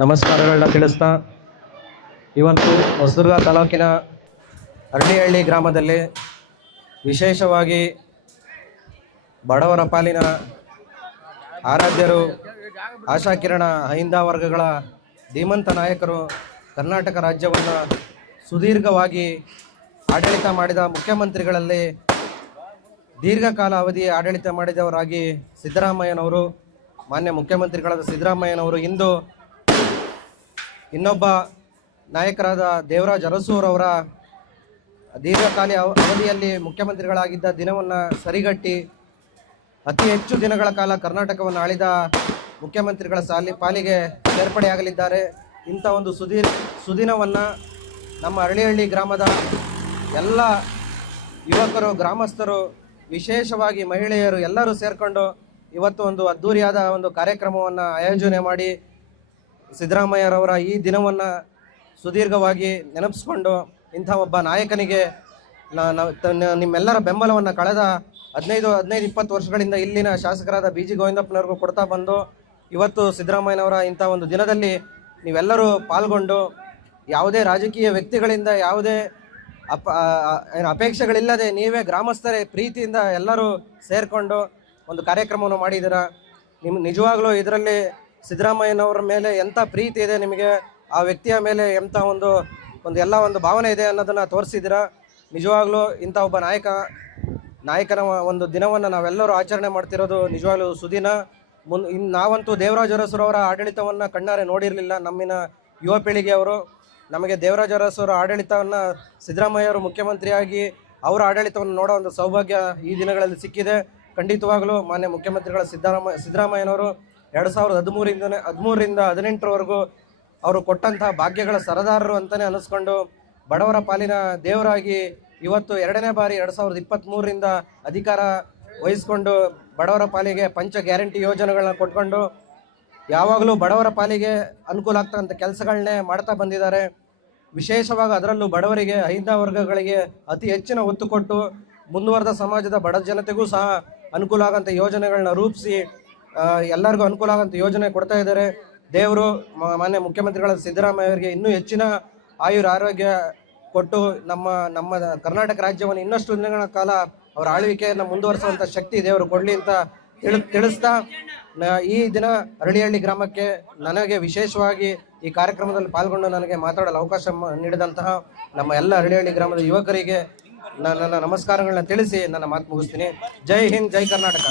ನಮಸ್ಕಾರಗಳನ್ನ ತಿಳಿಸ್ತಾ ಇವತ್ತು ಹೊಸದುರ್ಗ ತಾಲೂಕಿನ ಅರಳಿಹಳ್ಳಿ ಗ್ರಾಮದಲ್ಲಿ ವಿಶೇಷವಾಗಿ ಬಡವರ ಪಾಲಿನ ಆರಾಧ್ಯರು ಆಶಾಕಿರಣ ಅಹಿಂದ ವರ್ಗಗಳ ಧೀಮಂತ ನಾಯಕರು ಕರ್ನಾಟಕ ರಾಜ್ಯವನ್ನು ಸುದೀರ್ಘವಾಗಿ ಆಡಳಿತ ಮಾಡಿದ ಮುಖ್ಯಮಂತ್ರಿಗಳಲ್ಲಿ ದೀರ್ಘಕಾಲ ಅವಧಿ ಆಡಳಿತ ಮಾಡಿದವರಾಗಿ ಸಿದ್ದರಾಮಯ್ಯನವರು, ಮಾನ್ಯ ಮುಖ್ಯಮಂತ್ರಿಗಳಾದ ಸಿದ್ದರಾಮಯ್ಯನವರು ಇಂದು ಇನ್ನೊಬ್ಬ ನಾಯಕರಾದ ದೇವರಾಜ್ ಅರಸೂರವರ ದೀರ್ಘಕಾಲ ಅವಧಿಯಲ್ಲಿ ಮುಖ್ಯಮಂತ್ರಿಗಳಾಗಿದ್ದ ದಿನವನ್ನು ಸರಿಗಟ್ಟಿ ಅತಿ ಹೆಚ್ಚು ದಿನಗಳ ಕಾಲ ಕರ್ನಾಟಕವನ್ನು ಆಳಿದ ಮುಖ್ಯಮಂತ್ರಿಗಳ ಪಾಲಿಗೆ ಸೇರ್ಪಡೆಯಾಗಲಿದ್ದಾರೆ. ಇಂಥ ಒಂದು ಸುದಿನವನ್ನು ನಮ್ಮ ಅರಳಿಹಳ್ಳಿ ಗ್ರಾಮದ ಎಲ್ಲ ಯುವಕರು, ಗ್ರಾಮಸ್ಥರು, ವಿಶೇಷವಾಗಿ ಮಹಿಳೆಯರು ಎಲ್ಲರೂ ಸೇರಿಕೊಂಡು ಇವತ್ತು ಒಂದು ಅದ್ಧೂರಿಯಾದ ಒಂದು ಕಾರ್ಯಕ್ರಮವನ್ನು ಆಯೋಜನೆ ಮಾಡಿ ಸಿದ್ದರಾಮಯ್ಯರವರ ಈ ದಿನವನ್ನು ಸುದೀರ್ಘವಾಗಿ ನೆನಪಿಸ್ಕೊಂಡು ಇಂಥ ಒಬ್ಬ ನಾಯಕನಿಗೆ ನಿಮ್ಮೆಲ್ಲರ ಬೆಂಬಲವನ್ನು ಕಳೆದ 15-20 ವರ್ಷಗಳಿಂದ ಇಲ್ಲಿನ ಶಾಸಕರಾದ BG ಗೋವಿಂದಪ್ಪನವ್ರಿಗೂ ಕೊಡ್ತಾ ಬಂದು ಇವತ್ತು ಸಿದ್ದರಾಮಯ್ಯನವರ ಇಂಥ ಒಂದು ದಿನದಲ್ಲಿ ನೀವೆಲ್ಲರೂ ಪಾಲ್ಗೊಂಡು ಯಾವುದೇ ರಾಜಕೀಯ ವ್ಯಕ್ತಿಗಳಿಂದ ಯಾವುದೇ ಅಪೇಕ್ಷೆಗಳಿಲ್ಲದೆ ನೀವೇ ಗ್ರಾಮಸ್ಥರೇ ಪ್ರೀತಿಯಿಂದ ಎಲ್ಲರೂ ಸೇರಿಕೊಂಡು ಒಂದು ಕಾರ್ಯಕ್ರಮವನ್ನು ಮಾಡಿದ್ದೀರಾ. ನಿಜವಾಗ್ಲೂ ಇದರಲ್ಲಿ ಸಿದ್ದರಾಮಯ್ಯನವರ ಮೇಲೆ ಎಂಥ ಪ್ರೀತಿ ಇದೆ, ನಿಮಗೆ ಆ ವ್ಯಕ್ತಿಯ ಮೇಲೆ ಎಂಥ ಒಂದು ಒಂದು ಭಾವನೆ ಇದೆ ಅನ್ನೋದನ್ನು ತೋರಿಸಿದ್ದೀರಾ. ನಿಜವಾಗ್ಲೂ ಇಂಥ ಒಬ್ಬ ನಾಯಕನ ಒಂದು ದಿನವನ್ನು ನಾವೆಲ್ಲರೂ ಆಚರಣೆ ಮಾಡ್ತಿರೋದು ನಿಜವಾಗ್ಲೂ ಸುದಿನ. ನಾವಂತೂ ದೇವರಾಜ್ ಅರಸುರವರ ಆಡಳಿತವನ್ನು ಕಣ್ಣಾರೆ ನೋಡಿರಲಿಲ್ಲ. ನಮ್ಮಿನ ಯುವ ಪೀಳಿಗೆಯವರು ನಮಗೆ ದೇವರಾಜ್ ಅರಸುರ ಆಡಳಿತವನ್ನು ಸಿದ್ದರಾಮಯ್ಯವರು ಮುಖ್ಯಮಂತ್ರಿಯಾಗಿ ಅವರ ಆಡಳಿತವನ್ನು ನೋಡೋ ಒಂದು ಸೌಭಾಗ್ಯ ಈ ದಿನಗಳಲ್ಲಿ ಸಿಕ್ಕಿದೆ. ಖಂಡಿತವಾಗಲೂ ಮಾನ್ಯ ಮುಖ್ಯಮಂತ್ರಿಗಳ ಸಿದ್ದರಾಮಯ್ಯನವರು 2013ರಿಂದ 18ರವರೆಗೂ ಅವರು ಕೊಟ್ಟಂತಹ ಭಾಗ್ಯಗಳ ಸರದಾರರು ಅಂತಲೇ ಅನ್ನಿಸ್ಕೊಂಡು ಬಡವರ ಪಾಲಿನ ದೇವರಾಗಿ ಇವತ್ತು 2ನೇ ಬಾರಿ 2023ರಿಂದ ಅಧಿಕಾರ ವಹಿಸ್ಕೊಂಡು ಬಡವರ ಪಾಲಿಗೆ ಪಂಚ ಗ್ಯಾರಂಟಿ ಯೋಜನೆಗಳನ್ನ ಕೊಟ್ಕೊಂಡು ಯಾವಾಗಲೂ ಬಡವರ ಪಾಲಿಗೆ ಅನುಕೂಲ ಆಗ್ತಕ್ಕಂಥ ಕೆಲಸಗಳನ್ನೇ ಮಾಡ್ತಾ ಬಂದಿದ್ದಾರೆ. ವಿಶೇಷವಾಗಿ ಅದರಲ್ಲೂ ಬಡವರಿಗೆ, ಅಹಿಂದ ವರ್ಗಗಳಿಗೆ ಅತಿ ಹೆಚ್ಚಿನ ಒತ್ತು ಕೊಟ್ಟು ಮುಂದುವರೆದ ಸಮಾಜದ ಬಡ ಜನತೆಗೂ ಸಹ ಅನುಕೂಲ ಆಗೋಂಥ ಯೋಜನೆಗಳನ್ನ ರೂಪಿಸಿ ಎಲ್ಲರಿಗೂ ಅನುಕೂಲ ಆಗೋಂಥ ಯೋಜನೆ ಕೊಡ್ತಾ ಇದ್ದಾರೆ. ದೇವರು ಮಾನ್ಯ ಮುಖ್ಯಮಂತ್ರಿಗಳ ಸಿದ್ದರಾಮಯ್ಯ ಅವರಿಗೆ ಇನ್ನೂ ಹೆಚ್ಚಿನ ಆರೋಗ್ಯ ಕೊಟ್ಟು ನಮ್ಮ ಕರ್ನಾಟಕ ರಾಜ್ಯವನ್ನು ಇನ್ನಷ್ಟು ದಿನಗಳ ಕಾಲ ಅವರ ಆಳ್ವಿಕೆಯನ್ನು ಮುಂದುವರಿಸುವಂಥ ಶಕ್ತಿ ದೇವರು ಕೊಡಲಿ ಅಂತ ತಿಳಿಸ್ತಾ ಈ ದಿನ ಅರಳಿಹಳ್ಳಿ ಗ್ರಾಮಕ್ಕೆ ನನಗೆ ವಿಶೇಷವಾಗಿ ಈ ಕಾರ್ಯಕ್ರಮದಲ್ಲಿ ಪಾಲ್ಗೊಂಡು ನನಗೆ ಮಾತಾಡಲು ಅವಕಾಶ ನೀಡಿದಂತಹ ನಮ್ಮ ಎಲ್ಲ ಅರಳಿಹಳ್ಳಿ ಗ್ರಾಮದ ಯುವಕರಿಗೆ ನನ್ನ ನಮಸ್ಕಾರಗಳನ್ನ ತಿಳಿಸಿ ನನ್ನ ಮಾತು ಮುಗಿಸ್ತೀನಿ. ಜೈ ಹಿಂದ್, ಜೈ ಕರ್ನಾಟಕ.